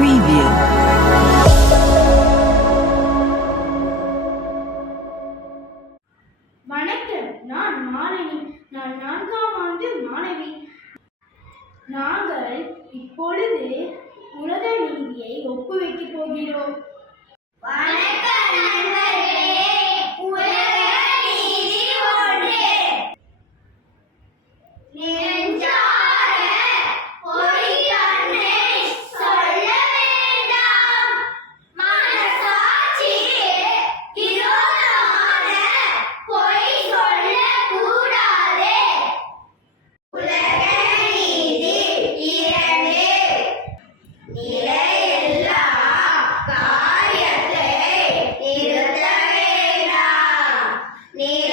Preview. வணக்கம். நான் மாலினி நான் நான்காம் ஆண்டு மாணவி. நாங்கள் இப்பொழுது உலக நீதியை ஒப்புவிக்கப் போகிறோம். There